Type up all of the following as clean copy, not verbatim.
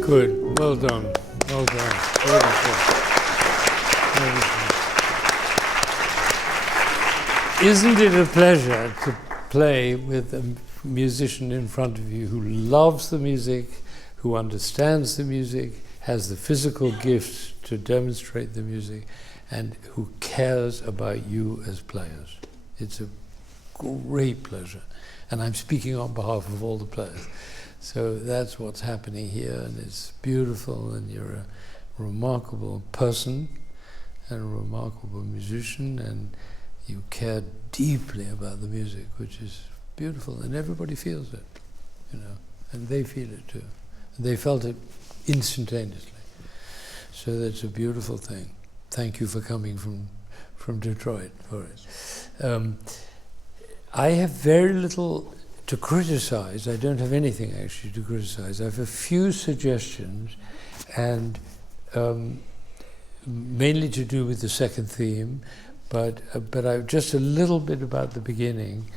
Good. Well done. Well done. Beautiful. Isn't it a pleasure to play with a musician in front of you who loves the music, who understands the music, has the physical gift to demonstrate the music, and who cares about you as players? It's a great pleasure. And I'm speaking on behalf of all the players. So that's what's happening here, and it's beautiful, and you're a remarkable person and a remarkable musician, and you care deeply about the music, which is beautiful, and everybody feels it, you know, and they feel it too. And they felt it instantaneously. So that's a beautiful thing. Thank you for coming from Detroit for it. I have very little to criticize. I don't have anything actually to criticize. I have a few suggestions, and mainly to do with the second theme, but just a little bit about the beginning.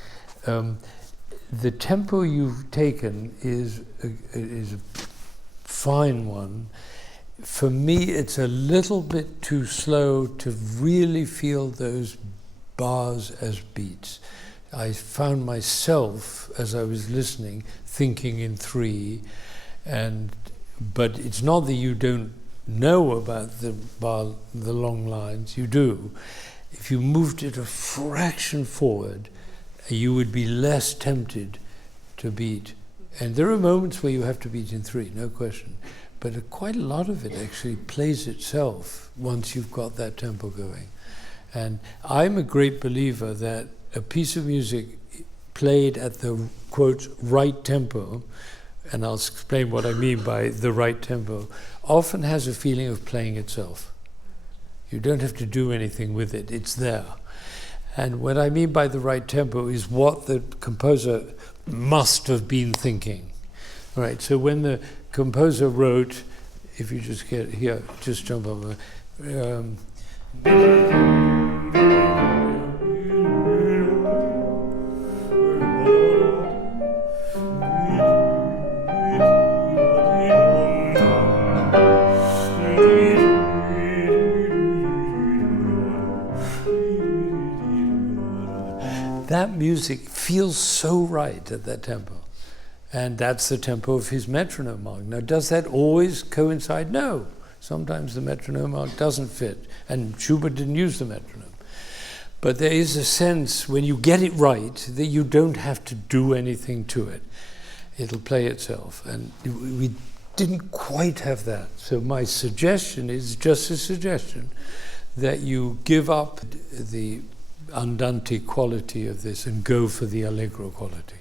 The tempo you've taken is a fine one. For me, it's a little bit too slow to really feel those bars as beats. I found myself, as I was listening, thinking in three, but it's not that you don't know about the long lines, you do. If you moved it a fraction forward, you would be less tempted to beat. And there are moments where you have to beat in three, no question. But quite a lot of it actually plays itself once you've got that tempo going. And I'm a great believer that a piece of music played at the, quote, right tempo, and I'll explain what I mean by the right tempo, often has a feeling of playing itself. You don't have to do anything with it, it's there. And what I mean by the right tempo is what the composer must have been thinking. Right, so when the composer wrote, if you just get here, just jump over. music feels so right at that tempo. And that's the tempo of his metronome mark. Now, does that always coincide? No. Sometimes the metronome mark doesn't fit, and Schubert didn't use the metronome. But there is a sense, when you get it right, that you don't have to do anything to it. It'll play itself. And we didn't quite have that. So my suggestion is just a suggestion, that you give up the andante quality of this and go for the allegro quality.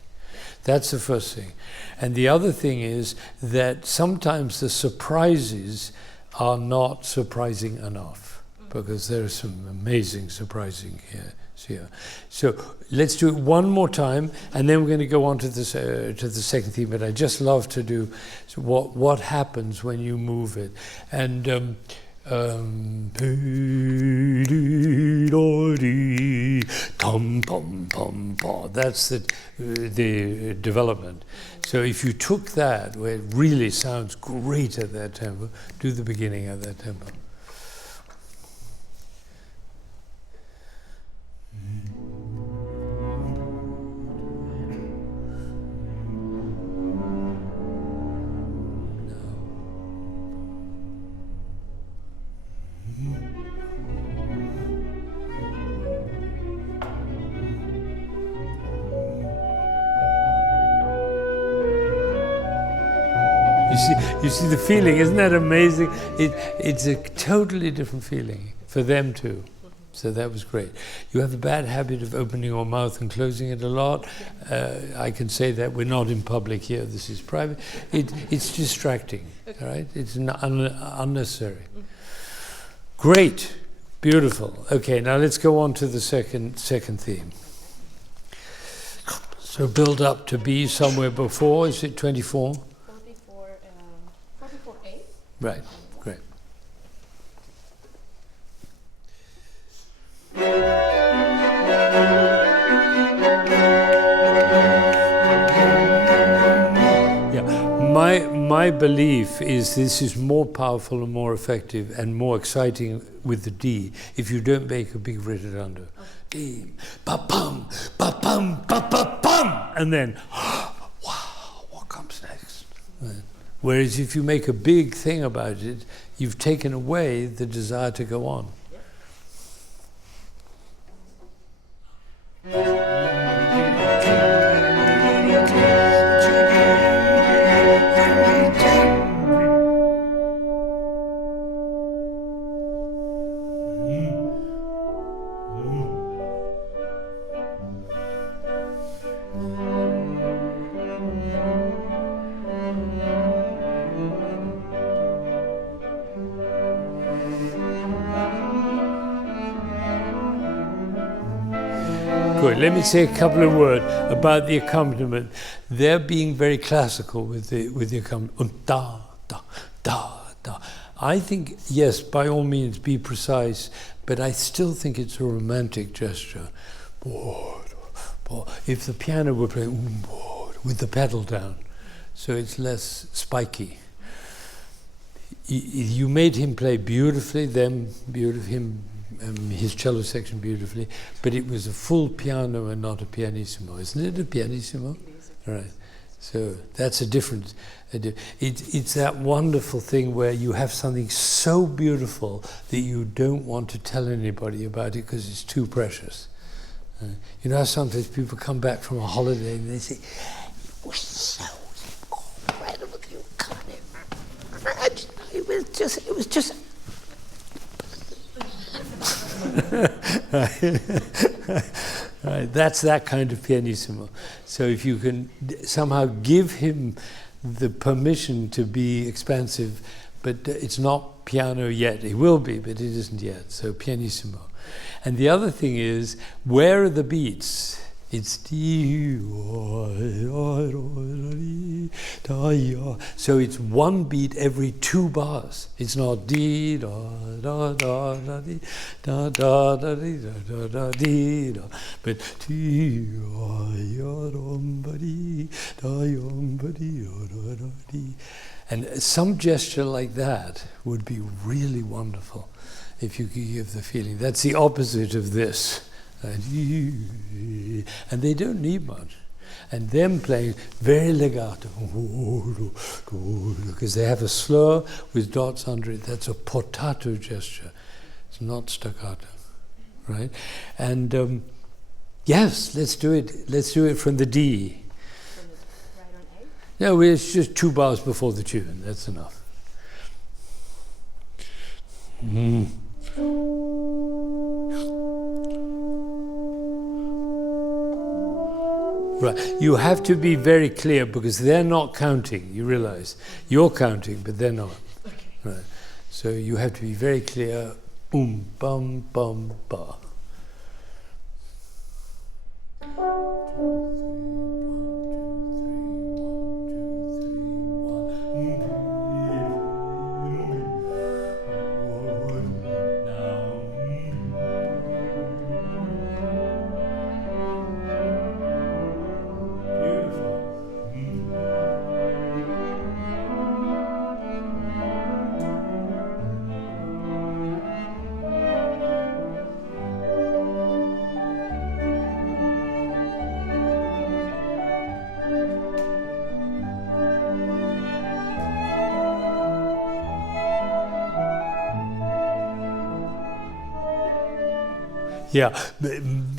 That's the first thing. And the other thing is that sometimes the surprises are not surprising enough, because there are some amazing surprising here. So let's do it one more time, and then we're going to go on to the second theme. But I just love to do what happens when you move it. And that's the development. So if you took that, where it really sounds great at that tempo, do the beginning at that tempo. You see the feeling, isn't that amazing? It's a totally different feeling for them too. So that was great. You have a bad habit of opening your mouth and closing it a lot. I can say that we're not in public here, this is private. It's distracting, right? It's unnecessary. Great, beautiful. Okay, now let's go on to the second theme. So build up to B somewhere before, is it 24? 44A. Right, great. Yeah, my belief is this is more powerful and more effective and more exciting with the D if you don't make a big ritardando. Okay. D, ba-pum, ba-pum, ba-ba-pum, and then, wow, what comes next? Whereas if you make a big thing about it, you've taken away the desire to go on. Let me say a couple of words about the accompaniment. They're being very classical with the accompaniment. Da, da, da, da. I think, yes, by all means, be precise, but I still think it's a romantic gesture. If the piano were playing with the pedal down, so it's less spiky. You made him play beautifully, his cello section beautifully, but it was a full piano and not a pianissimo. Isn't it a pianissimo? All right. So that's a difference. It's that wonderful thing where you have something so beautiful that you don't want to tell anybody about it because it's too precious. You know how sometimes people come back from a holiday and they say, "It was so incredible, you can't imagine. It was just." Right, that's that kind of pianissimo. So if you can somehow give him the permission to be expansive, but it's not piano yet. It will be, but it isn't yet. So pianissimo. And the other thing is, where are the beats? It's D, so it's one beat every 2 bars. It's not D, da, da, da, da, di, da, da, da, di, da, da, da, di, da, but T, and some gesture like that would be really wonderful if you could give the feeling. That's the opposite of this. And they don't need much. And them playing very legato, because they have a slur with dots under it. That's a portato gesture. It's not staccato, right? And yes, let's do it. Let's do it from the D. From the right on A? No, it's just 2 bars before the tune. That's enough. Right. You have to be very clear because they're not counting. You realize you're counting, but they're not. Okay. Right. So you have to be very clear. Bum bum ba. Yeah,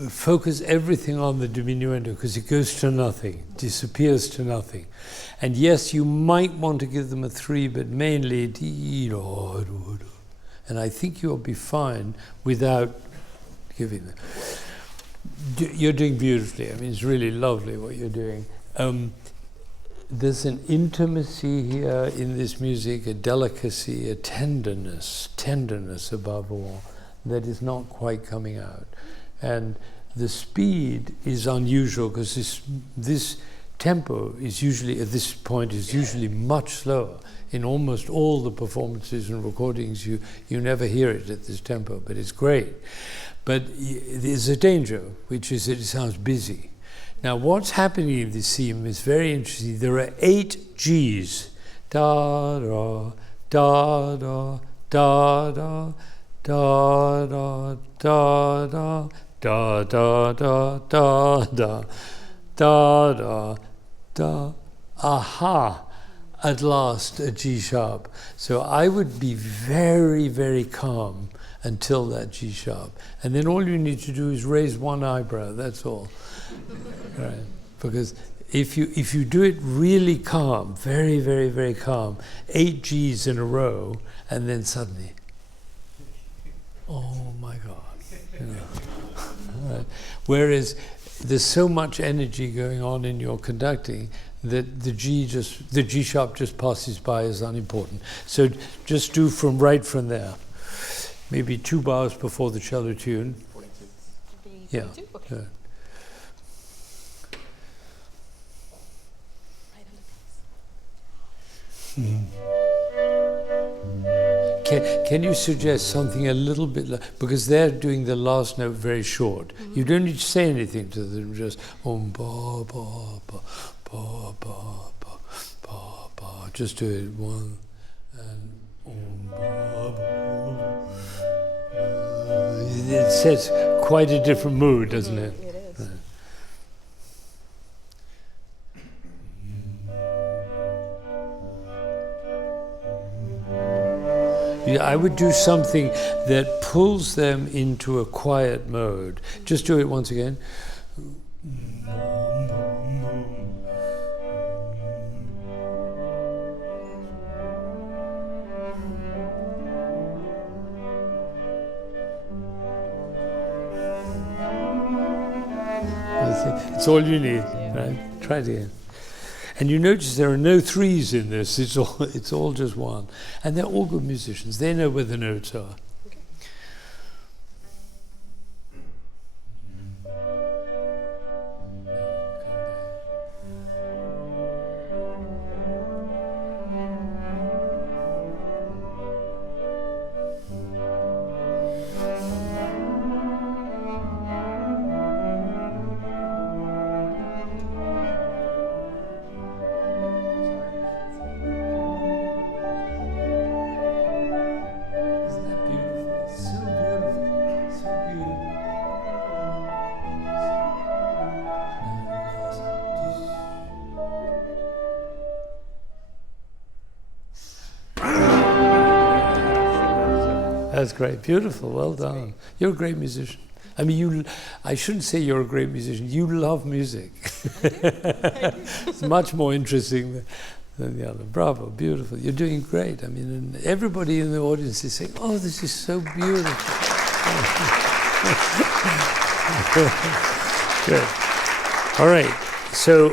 focus everything on the diminuendo because it goes to nothing, disappears to nothing. And yes, you might want to give them a 3, but mainly and I think you'll be fine without giving them. You're doing beautifully. I mean, it's really lovely what you're doing. There's an intimacy here in this music, a delicacy, a tenderness above all, that is not quite coming out. And the speed is unusual because this tempo is usually, at this point, is usually much slower. In almost all the performances and recordings, you never hear it at this tempo, but it's great. But there's a danger, which is that it sounds busy. Now, what's happening in this theme is very interesting. There are 8 Gs. Da, da, da, da, da, da, da, da, da, da, da, da, da, da, da, da, da, da. Aha! At last, a G sharp. So I would be very, very calm until that G sharp. And then all you need to do is raise one eyebrow, that's all. Right? Because if you do it really calm, very, very, very calm, 8 Gs in a row, and then suddenly, oh my God. You know. Right? Whereas there's so much energy going on in your conducting that the G sharp just passes by as unimportant. So just do right from there. Maybe 2 bars before the cello tune. 42. Yeah. 42? Okay. Yeah. Can you suggest something a little bit like, because they're doing the last note very short. You don't need to say anything to them, just ba ba ba ba ba ba ba ba. Just do it one and ba ba. It sets quite a different mood, doesn't it? It is. Right. Yeah, I would do something that pulls them into a quiet mode. Just do it once again. It's all you need, right? Try it again. And you notice there are no 3s in this, it's all just 1. And they're all good musicians, they know where the notes are. Okay. That's great. Beautiful. Well done. You're a great musician. I mean, I shouldn't say you're a great musician. You love music. It's much more interesting than the other. Bravo. Beautiful. You're doing great. I mean, and everybody in the audience is saying, oh, this is so beautiful. Good. All right. So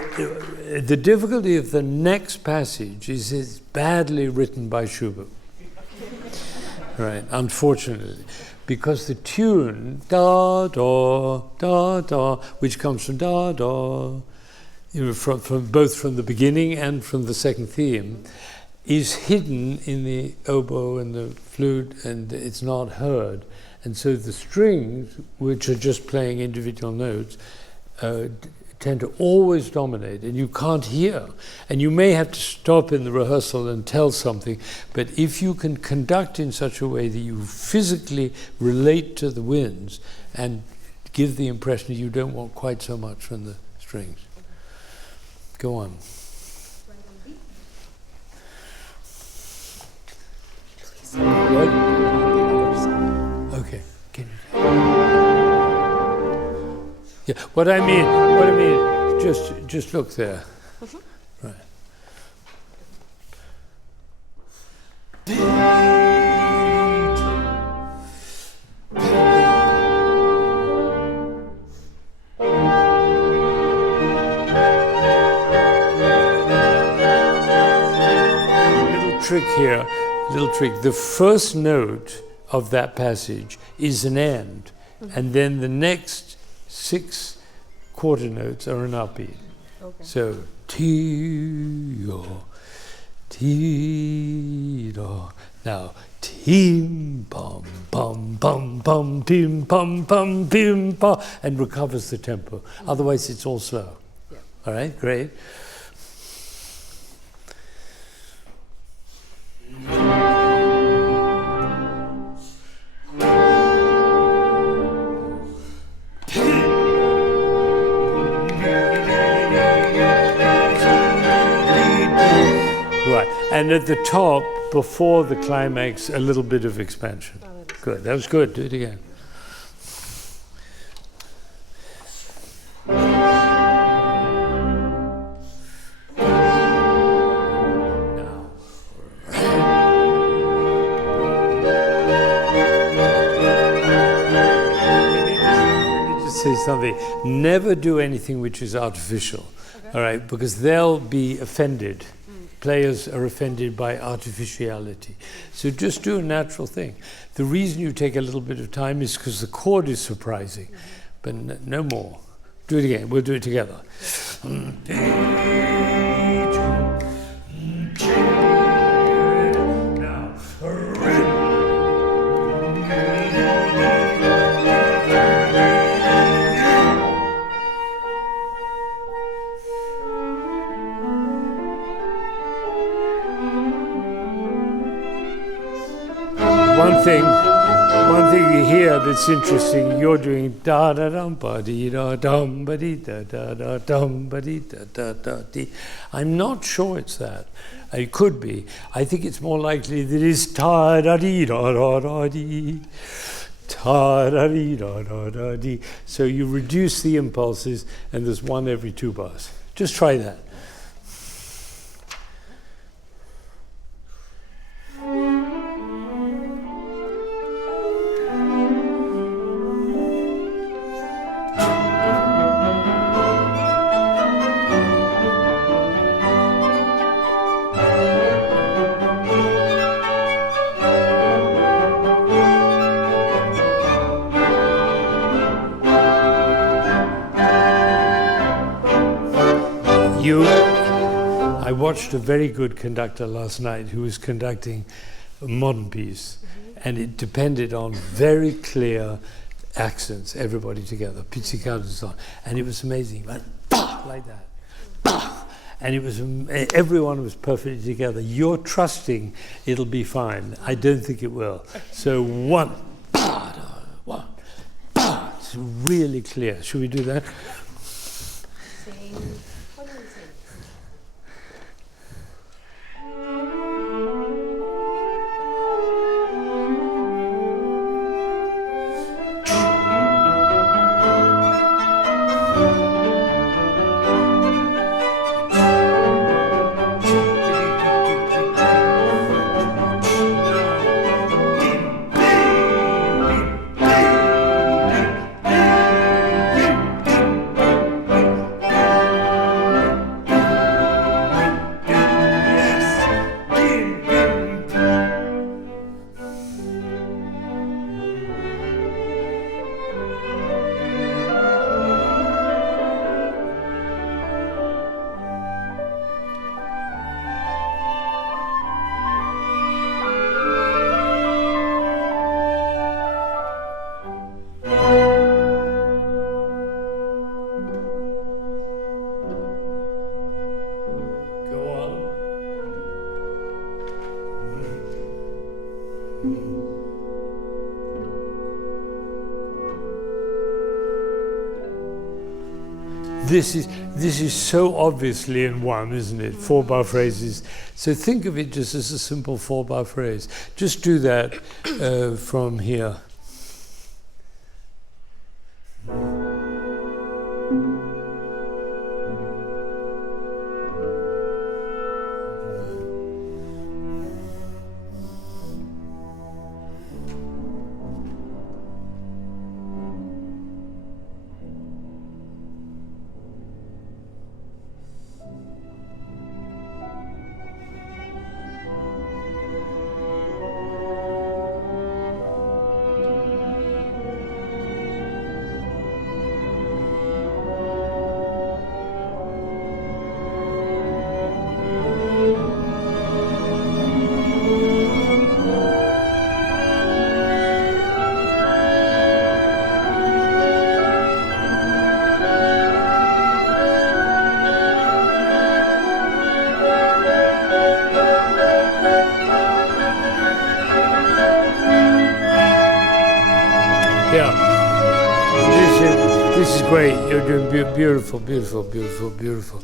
the difficulty of the next passage is it's badly written by Schubert. Right, unfortunately, because the tune da da, which comes from da da, from both from the beginning and from the second theme, is hidden in the oboe and the flute, and it's not heard. And so the strings, which are just playing individual notes, tend to always dominate, and you can't hear. And you may have to stop in the rehearsal and tell something, but if you can conduct in such a way that you physically relate to the winds and give the impression that you don't want quite so much from the strings. Go on. Okay. Can you? Yeah. What I mean, just look there. Right. Trick here, little trick. The first note of that passage is an end, and then the next 6 quarter notes are an upbeat. Okay. So ti-o, ti-do. Now tim pam pam pam pam tim pam pam tim pam, and recovers the tempo. Otherwise, it's all slow. Yeah. All right, great. And at the top, before the climax, a little bit of expansion. Good, that was good. Do it again. Now. Let me just say something. Never do anything which is artificial, all right? Because they'll be offended. Players are offended by artificiality. So just do a natural thing. The reason you take a little bit of time is because the chord is surprising, but no more. Do it again. We'll do it together. One thing you hear that's interesting, you're doing da da dum ba dee da dum ba dee da da da dum ba dee da da da dee. I'm not sure it's that. It could be. I think it's more likely that it's ta da dee da da da dee. Ta da dee da da da dee. So you reduce the impulses, and there's one every 2 bars. Just try that. I watched a very good conductor last night who was conducting a modern piece, and it depended on very clear accents, everybody together, pizzicatos on, and it was amazing. It went bah, like that, bah, and it was everyone was perfectly together. You're trusting it'll be fine. I don't think it will. So one, bah, one, bah. It's really clear. Should we do that? This is so obviously in one, isn't it? 4-bar phrases. So think of it just as a simple 4-bar phrase. Just do that from here. This is great. You're doing beautiful, beautiful, beautiful, beautiful.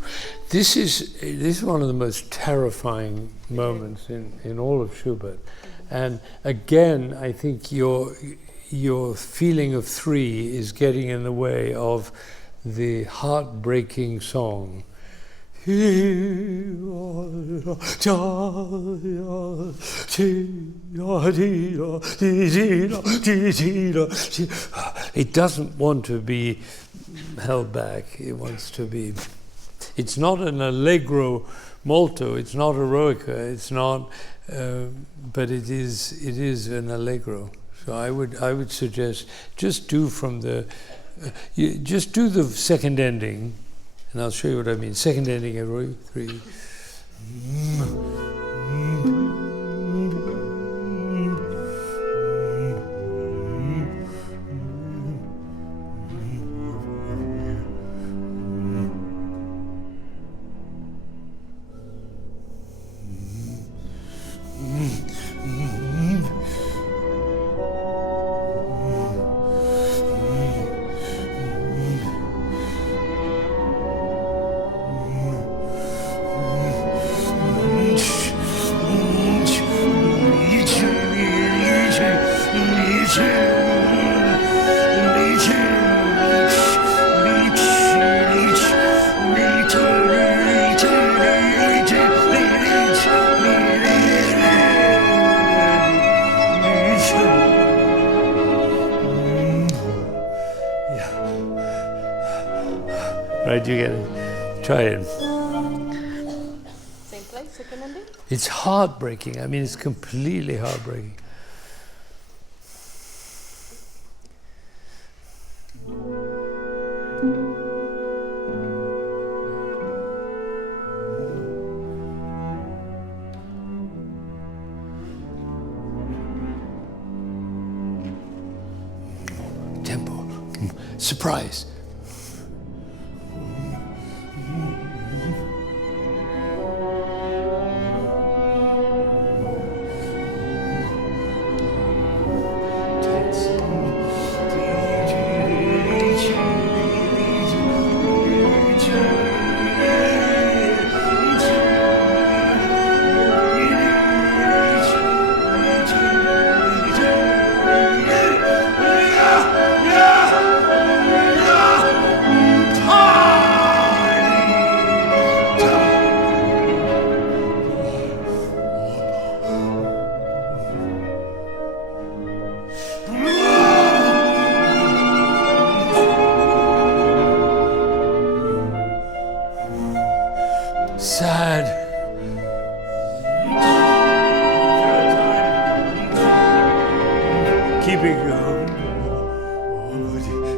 This is one of the most terrifying moments in all of Schubert. And again, I think your feeling of 3 is getting in the way of the heartbreaking song. It doesn't want to be held back. It wants to be. It's not an allegro molto. It's not eroica. It's not. But it is an allegro. So I would suggest just do from the. Just do the second ending. And I'll show you what I mean. Second ending, every 3. Right, you get it. Try it. Same place, second ending? It's heartbreaking. I mean, it's completely heartbreaking. Tempo. Surprise.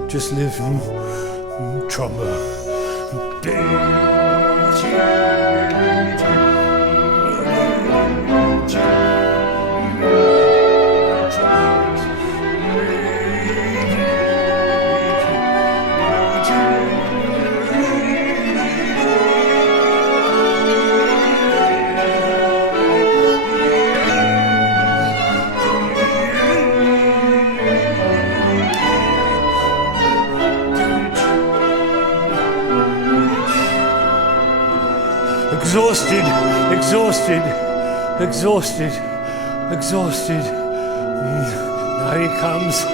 Just live trombone. exhausted, exhausted, exhausted, exhausted. Now he comes.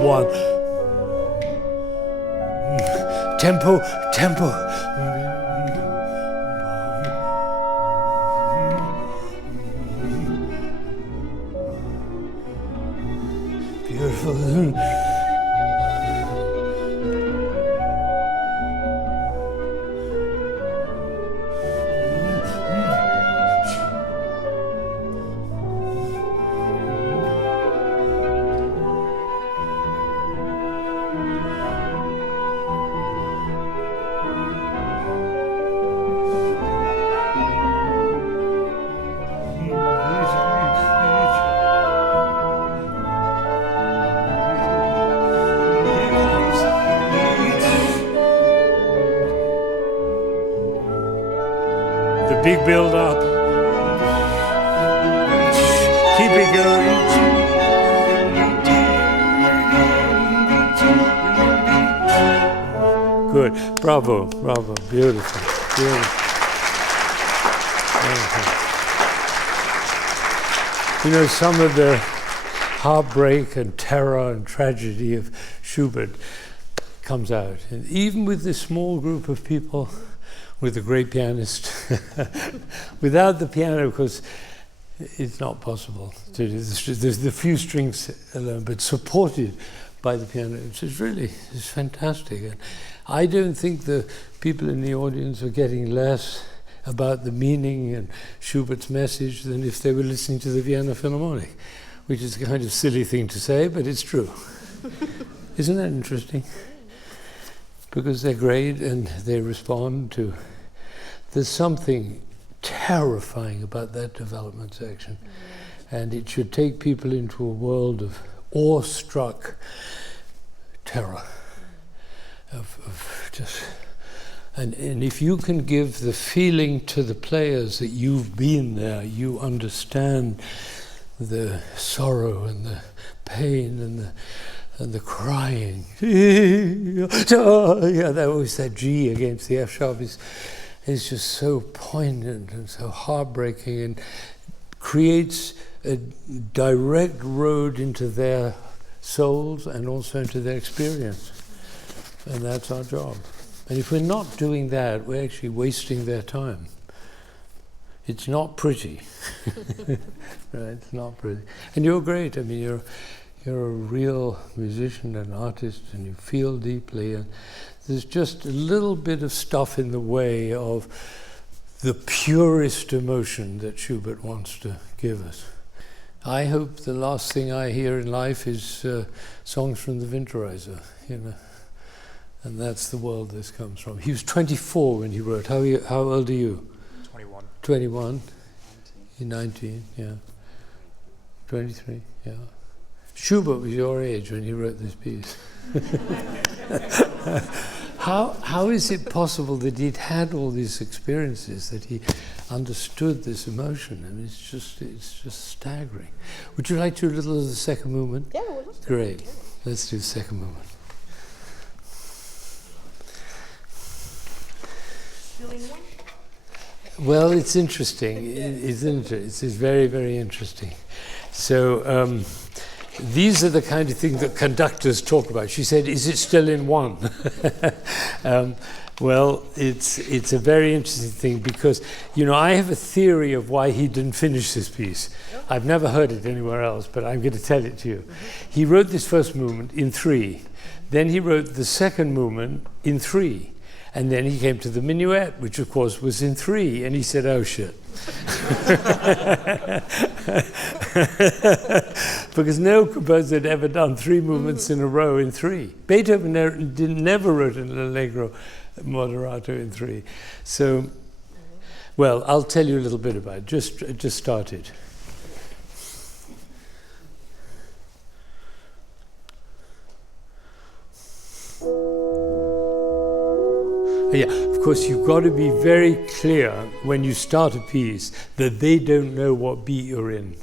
One. Tempo, tempo. Beautiful. Big build up. Keep it going. Good. Bravo, bravo. Beautiful. Beautiful. You know, some of the heartbreak and terror and tragedy of Schubert comes out. And even with this small group of people, with a great pianist. Without the piano, of course, it's not possible to do this. There's the few strings alone, but supported by the piano, which is really fantastic. And I don't think the people in the audience are getting less about the meaning and Schubert's message than if they were listening to the Vienna Philharmonic, which is a kind of silly thing to say, but it's true. Isn't that interesting? Because they're great and they respond to... There's something terrifying about that development section. And it should take people into a world of awestruck terror. Of just... And if you can give the feeling to the players that you've been there, you understand the sorrow and the pain and the crying. Yeah, that was that G against the F sharp is just so poignant and so heartbreaking and creates a direct road into their souls and also into their experience. And that's our job. And if we're not doing that, we're actually wasting their time. It's not pretty. Right? It's not pretty. And you're great. I mean, you're a real musician and artist, and you feel deeply. And there's just a little bit of stuff in the way of the purest emotion that Schubert wants to give us. I hope the last thing I hear in life is songs from the Winterreise, you know. And that's the world this comes from. He was 24 when he wrote. How old are you? 21. 21? You're 19, yeah. 23, yeah. Schubert was your age when he wrote this piece. How is it possible that he'd had all these experiences, that he understood this emotion? I mean, it's just staggering. Would you like to do a little of the second movement? Yeah, we'll just Great. Let's do the second movement. Well, it's interesting. It's very, very interesting. So these are the kind of things that conductors talk about. She said, "Is it still in one?" Well, it's a very interesting thing because, you know, I have a theory of why he didn't finish this piece. I've never heard it anywhere else, but I'm going to tell it to you. He wrote this first movement in 3. Then he wrote the second movement in 3. And then he came to the minuet, which of course was in 3, and he said, "Oh shit." Because no composer had ever done 3 movements in a row in 3. Beethoven never wrote an allegro moderato in 3. So, well, I'll tell you a little bit about it. Just start it. Yeah, of course, you've got to be very clear when you start a piece that they don't know what beat you're in.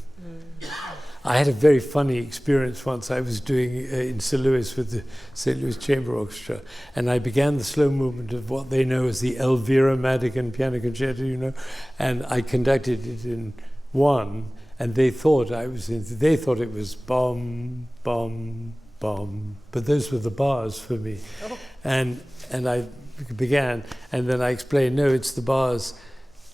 I had a very funny experience once. I was doing in St. Louis with the St. Louis Chamber Orchestra, and I began the slow movement of what they know as the Elvira Madigan Piano Concerto, you know, and I conducted it in one, and they thought it was bom, bom, bom, but those were the bars for me. Oh. And I began, and then I explained, no, it's the bars.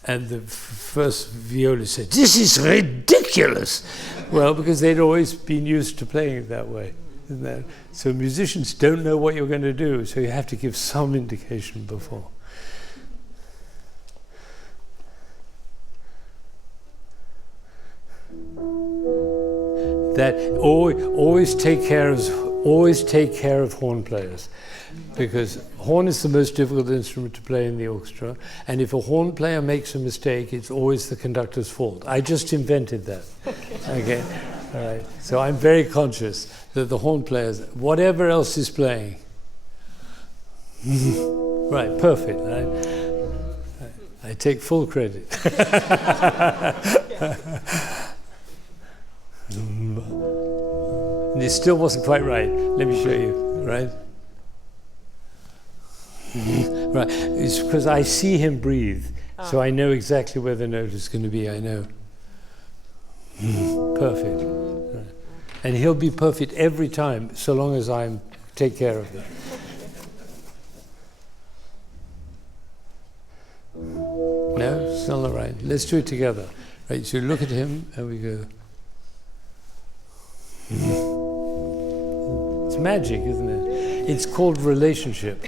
And the first viola said, "This is ridiculous." Well, because they'd always been used to playing it that way. Isn't that? So musicians don't know what you're going to do, so you have to give some indication before. That always take care of horn players, because horn is the most difficult instrument to play in the orchestra, and if a horn player makes a mistake, it's always the conductor's fault. I just invented that. Okay, all right. So I'm very conscious that the horn players, whatever else is playing, right, perfect. I take full credit. And it still wasn't quite right. Let me show you, right? Right, it's because I see him breathe, so I know exactly where the note is going to be, I know. Perfect. Right. And he'll be perfect every time, so long as I take care of it. No, still not right. Let's do it together. Right, so look at him, and we go. It's magic, isn't it? It's called relationship.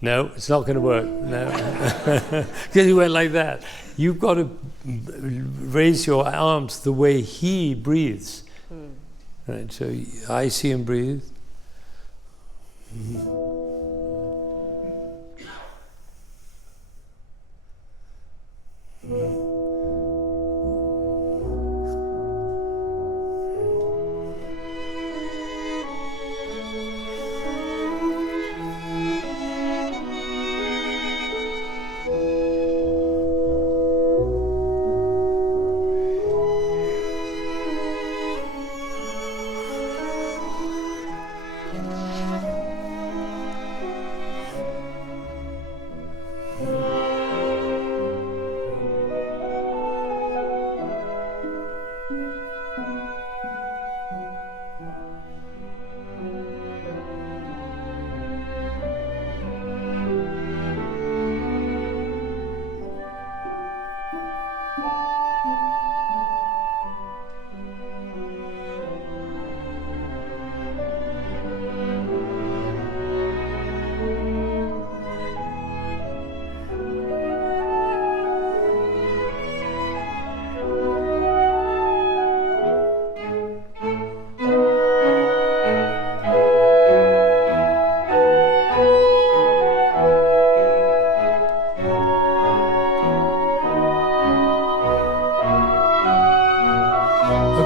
No, it's not going to work. No, because he went like that. You've got to raise your arms the way he breathes. Right. So I see him breathe.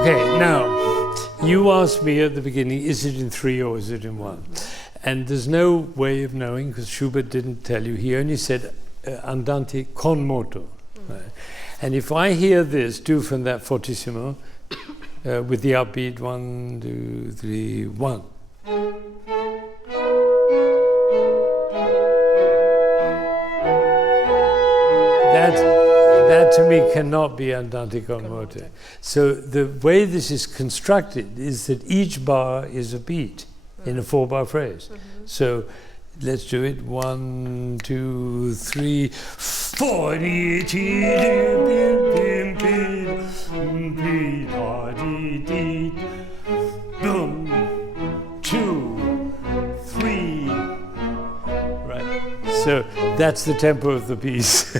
Okay, now, you asked me at the beginning, is it in 3 or is it in 1? And there's no way of knowing, because Schubert didn't tell you. He only said andante con moto. Right? And if I hear this, do from that fortissimo, with the upbeat, 1, 2, 3, 1. That to me cannot be andante con moto. So the way this is constructed is that each bar is a beat in a 4-bar phrase. So let's do it. 1, 2, 3, 4. 2, 3. Right. So that's the tempo of the piece,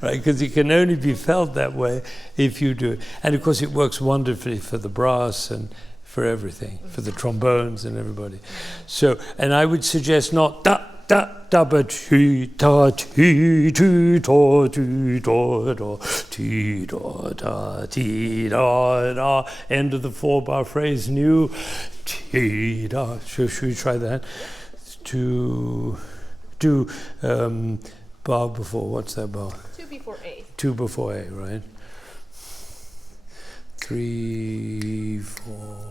right? Because it can only be felt that way if you do it. And of course, it works wonderfully for the brass and for everything, for the trombones and everybody. So, and I would suggest not da, da da ba ti da ti ti do ti do do ti do da ti da da. End of the 4-bar phrase. New ti da. Should we try that? To do bar before. What's that bar? 2 before A. 2 before A, right? 3, 4.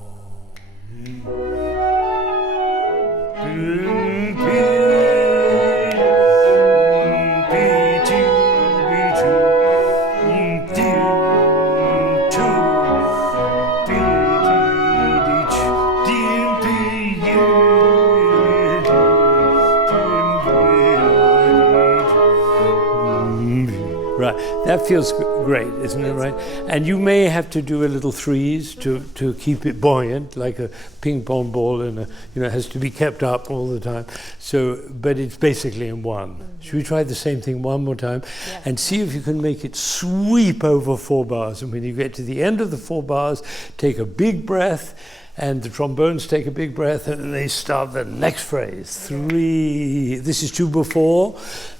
Right, that feels great, isn't it, right? And you may have to do a little threes to keep it buoyant, like a ping pong ball, and it has to be kept up all the time. So, but it's basically in 1. Should we try the same thing one more time? Yes. And see if you can make it sweep over 4 bars. And when you get to the end of the 4 bars, take a big breath, and the trombones take a big breath, and they start the next phrase. 3. This is 2 before,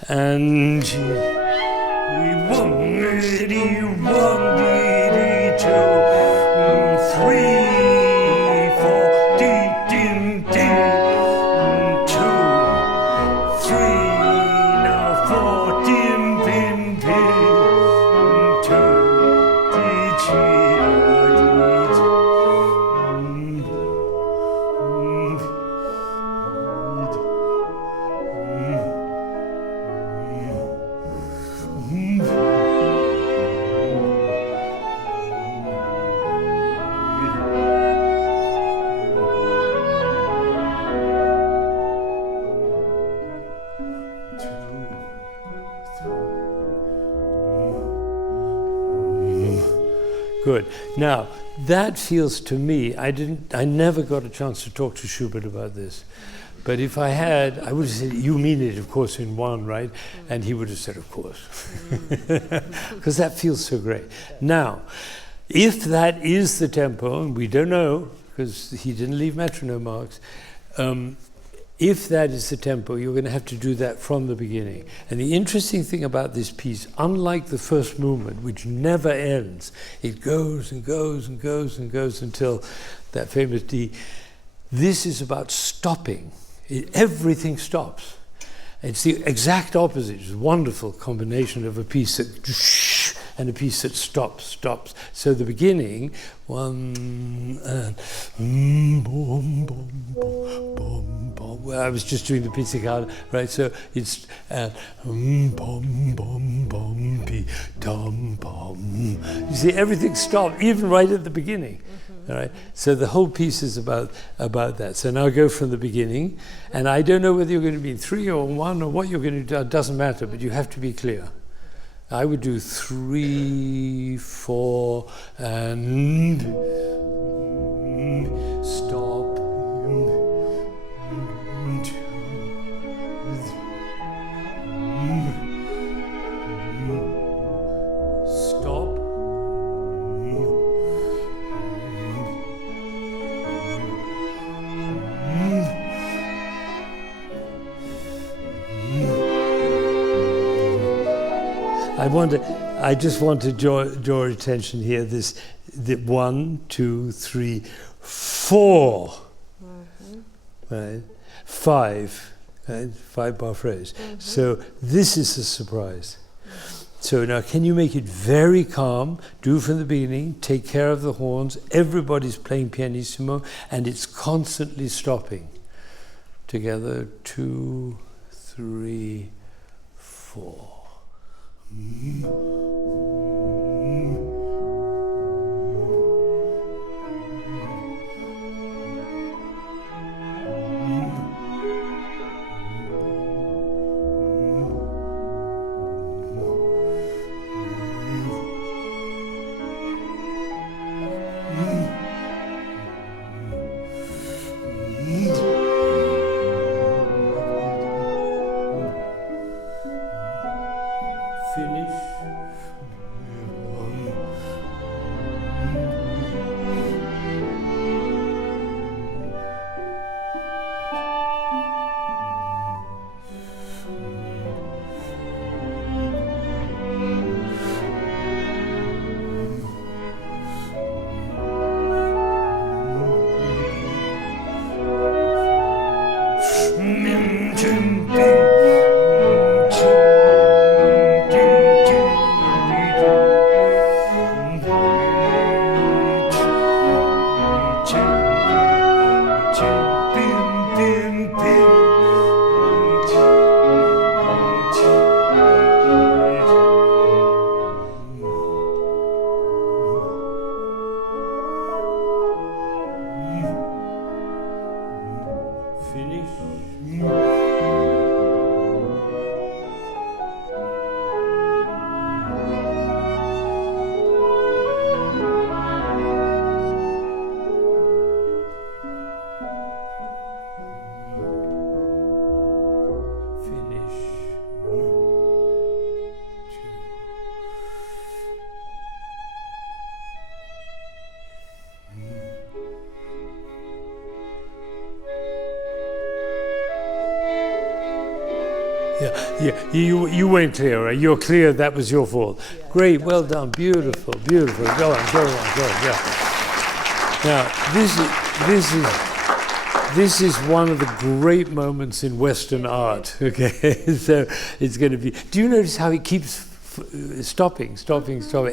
and 1, 2, 3, 4, din, 2, 3, now 4, dim, pin, 2, di, Good. Now, that feels to me, I never got a chance to talk to Schubert about this. But if I had, I would have said, you mean it, of course, in 1, right? And he would have said, of course. Because that feels so great. Now, if that is the tempo, and we don't know, because he didn't leave metronome marks, if that is the tempo, you're going to have to do that from the beginning. And the interesting thing about this piece, unlike the first movement, which never ends, it goes and goes and goes and goes until that famous D. This is about stopping. Everything stops. It's the exact opposite. It's a wonderful combination of a piece that and a piece that stops. So the beginning, 1 and boom, boom, boom, boom, boom. Well, I was just doing the pizzicato, right? So it's boom, boom, boom, pi, dum, bum. You see, everything stopped, even right at the beginning. All right. So the whole piece is about that. So now go from the beginning, and I don't know whether you're going to be in 3 or 1 or what you're going to do. It doesn't matter, but you have to be clear. I would do 3, 4, and stop. Stop. I just want to draw your attention here. The 1, 2, 3, 4, right? 5, right? 5-bar phrase. So this is a surprise. So now, can you make it very calm? Do from the beginning. Take care of the horns. Everybody's playing pianissimo, and it's constantly stopping. Together, 2, 3, 4. Yeah, you weren't clear. You're clear. That was your fault. Yeah, Great. Well done. Beautiful. Beautiful. Go on. Go on. Go on. Yeah. Now this is one of the great moments in Western art. Okay, so it's going to be. Do you notice how it keeps stopping,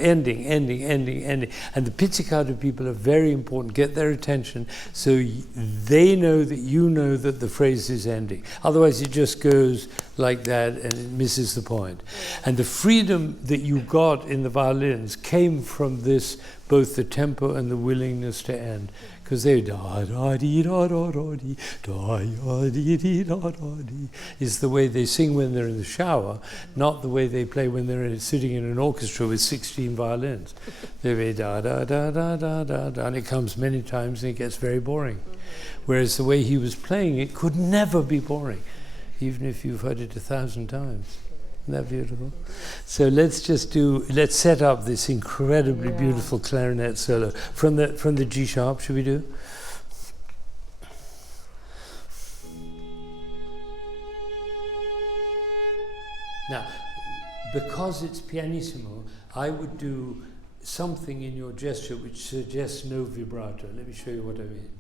ending, and the pizzicato people are very important. Get their attention so they know that you know that the phrase is ending. Otherwise, it just goes like that and it misses the point. And the freedom that you got in the violins came from this, both the tempo and the willingness to end. Because they da da dee da da da dee da da dee dee da da dee is the way they sing when they're in the shower, not the way they play when they're sitting in an orchestra with 16 violins. They go da da da da da da da, and it comes many times and it gets very boring. Whereas the way he was playing it could never be boring, even if you've heard it 1,000 times. Isn't that beautiful? So let's set up this incredibly beautiful clarinet solo from the G sharp. Should we do? Now, because it's pianissimo, I would do something in your gesture which suggests no vibrato. Let me show you what I mean.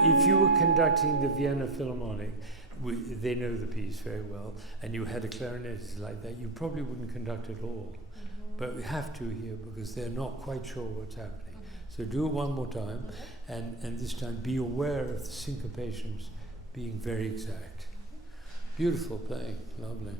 If you were conducting the Vienna Philharmonic, they know the piece very well, and you had a clarinetist like that, you probably wouldn't conduct at all. But we have to here because they're not quite sure what's happening. So do it one more time, and this time be aware of the syncopations being very exact. Beautiful playing, lovely.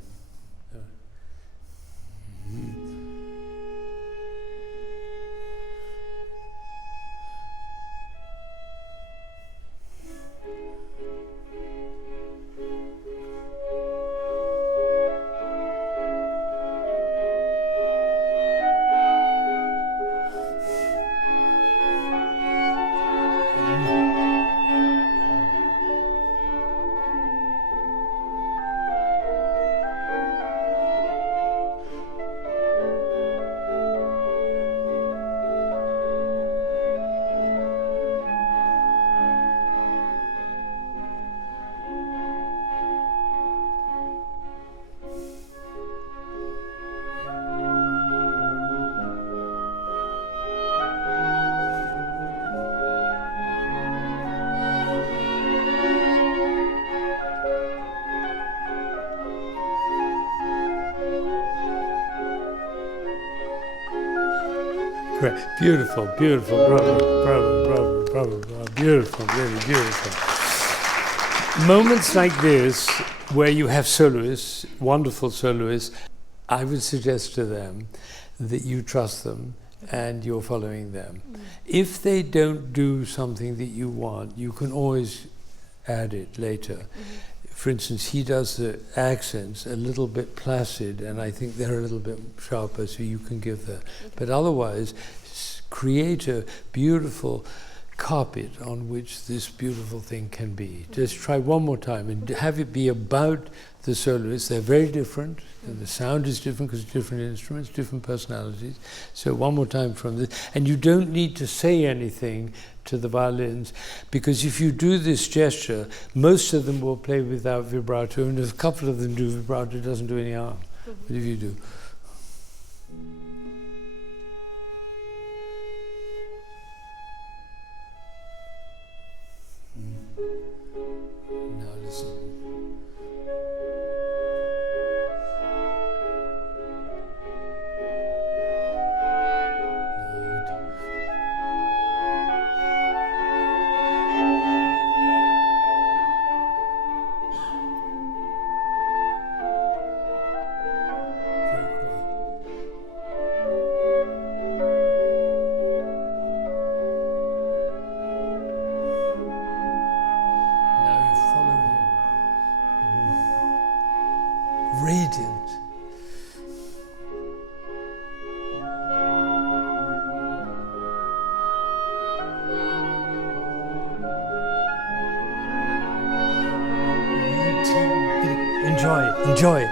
Great. Beautiful, beautiful, bravo, beautiful, really beautiful. Moments like this, where you have soloists, wonderful soloists, I would suggest to them that you trust them and you're following them. If they don't do something that you want, you can always add it later. For instance, he does the accents a little bit placid, and I think they're a little bit sharper, so you can give that. But otherwise, create a beautiful carpet on which this beautiful thing can be. Just try one more time and have it be about the soloists. They're very different, and the sound is different because different instruments, different personalities. So one more time from this. And you don't need to say anything to the violins, because if you do this gesture, most of them will play without vibrato, and if a couple of them do vibrato, it doesn't do any harm. But if you do. Now listen. Very enjoy it, enjoy it,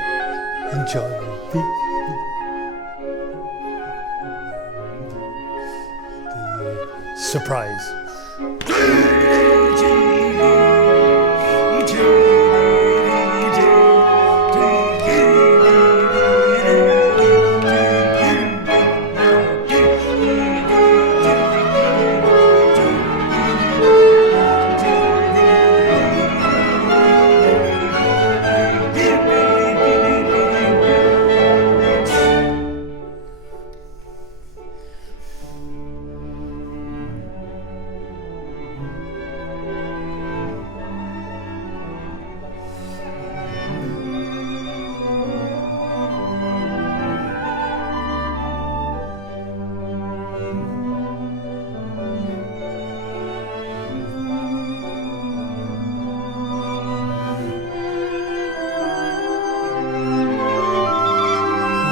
enjoy it. The surprise.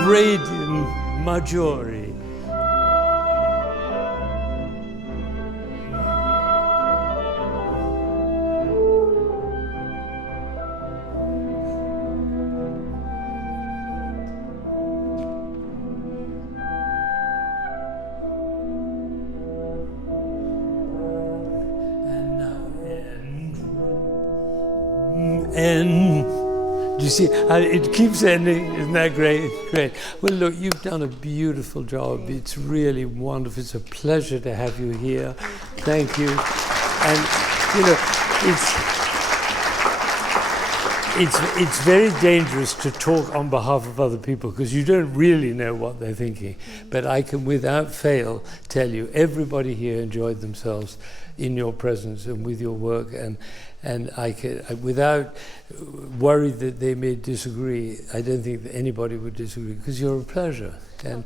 Radium Maggiore. And do you see how it keeps ending? Isn't that great? Great. Well, look, you've done a beautiful job. It's really wonderful. It's a pleasure to have you here. Thank you. And you know, it's very dangerous to talk on behalf of other people because you don't really know what they're thinking. But I can, without fail, tell you everybody here enjoyed themselves in your presence and with your work, and I can, without worry that they may disagree, I don't think that anybody would disagree, because you're a pleasure. And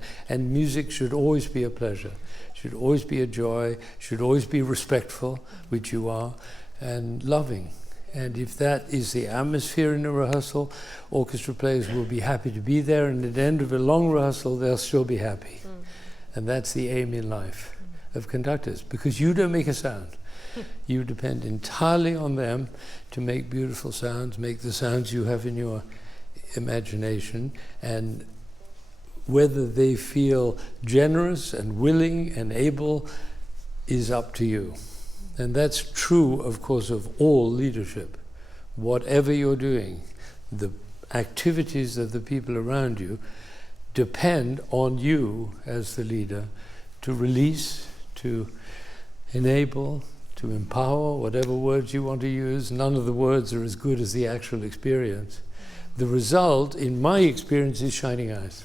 music should always be a pleasure, should always be a joy, should always be respectful, which you are, and loving. And if that is the atmosphere in a rehearsal, orchestra players will be happy to be there, and at the end of a long rehearsal, they'll still be happy. And that's the aim in life of conductors, because you don't make a sound. You depend entirely on them to make beautiful sounds, make the sounds you have in your imagination, and whether they feel generous and willing and able is up to you. And that's true, of course, of all leadership. Whatever you're doing, the activities of the people around you depend on you as the leader to release, to enable, to empower, whatever words you want to use. None of the words are as good as the actual experience. The result, in my experience, is shining eyes.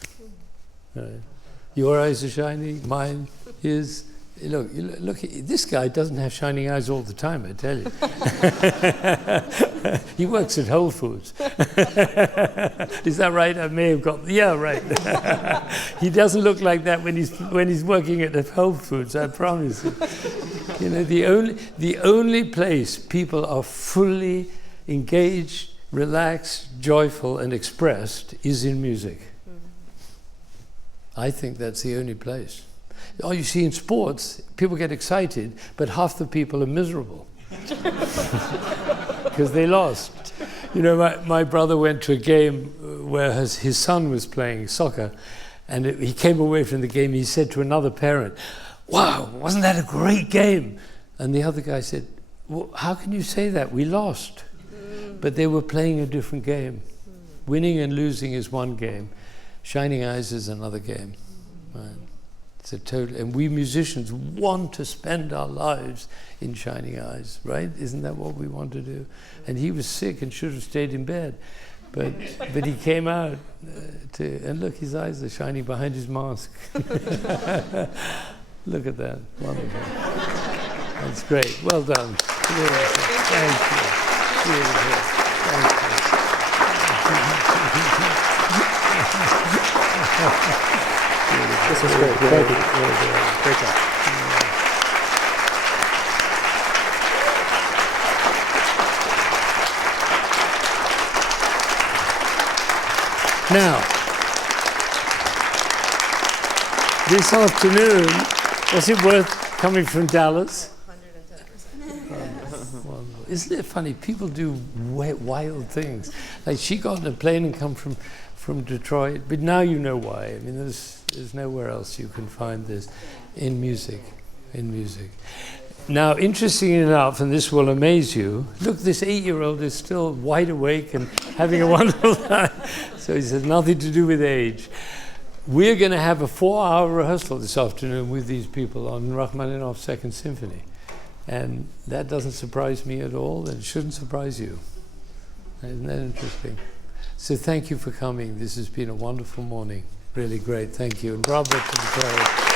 Your eyes are shining, mine is. Look, this guy doesn't have shining eyes all the time, I tell you. He works at Whole Foods. Is that right? I may have got, yeah, right. He doesn't look like that when he's working at Whole Foods, I promise you. You know, the only place people are fully engaged, relaxed, joyful, and expressed is in music. I think that's the only place. Oh, you see, in sports, people get excited, but half the people are miserable because they lost. You know, my brother went to a game where his son was playing soccer, and he came away from the game, he said to another parent, "Wow, wasn't that a great game?" And the other guy said, "Well, how can you say that? We lost." But they were playing a different game. Winning and losing is one game. Shining eyes is another game. Right? It's a total, and we musicians want to spend our lives in shining eyes, right? Isn't that what we want to do? And he was sick and should have stayed in bed, but he came out and look, his eyes are shining behind his mask. Look at that, wonderful. That's great. Well done. Beautiful. Thank you. Beautiful. Thank you. This was great. Thank you. Great job. Now, this afternoon, was it worth coming from Dallas? 110%. isn't it funny? People do wild things. Like she got on a plane and come from Detroit, but now you know why. I mean, there's nowhere else you can find this in music. Now, interestingly enough, and this will amaze you, look, this 8-year-old is still wide awake and having a wonderful time. So he says, nothing to do with age. We're going to have a 4-hour rehearsal this afternoon with these people on Rachmaninoff's Second Symphony. And that doesn't surprise me at all, and it shouldn't surprise you. Isn't that interesting? So thank you for coming. This has been a wonderful morning. Really great. Thank you. And bravo to the choir.